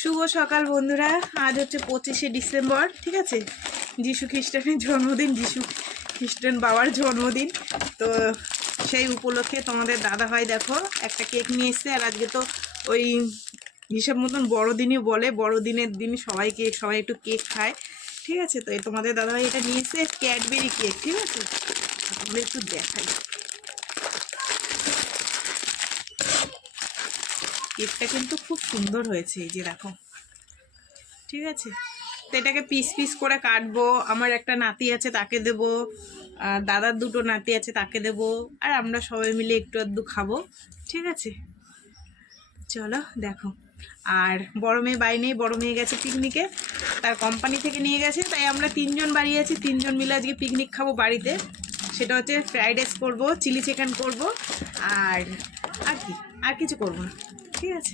শুভ সকাল বন্ধুরা। আজ হচ্ছে 25শে ডিসেম্বর, ঠিক আছে, যিশু খ্রিস্টানের জন্মদিন, যিশু খ্রিস্টান বাবার জন্মদিন। তো সেই উপলক্ষে তোমাদের দাদা ভাই দেখো একটা কেক নিয়ে এসছে। আর আজকে তো ওই হিসাব মতন বড়দিনই বলে, বড়দিনের দিন সবাই একটু কেক খায়, ঠিক আছে। তো এই তোমাদের দাদা ভাই এটা নিয়ে এসছে ক্যাডবেরি কেক, ঠিক আছে। তাহলে একটু দেখাই, কেকটা কিন্তু খুব সুন্দর হয়েছে, এই যে দেখো, ঠিক আছে। তো এটাকে পিস পিস করে কাটবো। আমার একটা নাতি আছে তাকে দেব, আর দাদার দুটো নাতি আছে তাকে দেব, আর আমরা সবাই মিলে একটু আধটু খাবো, ঠিক আছে। চলো দেখো। আর বড় মেয়ে বাড়ি নেই, বড় মেয়ে গেছে পিকনিকে, তার কোম্পানি থেকে নিয়ে গেছে। তাই আমরা তিনজন বাড়ি আছি, তিনজন মিলে আজকে পিকনিক খাবো বাড়িতে। সেটা হচ্ছে ফ্রাইড রাইস করবো, চিলি চিকেন করবো, আর আর কি, আর কিছু করবো না, ঠিক আছে।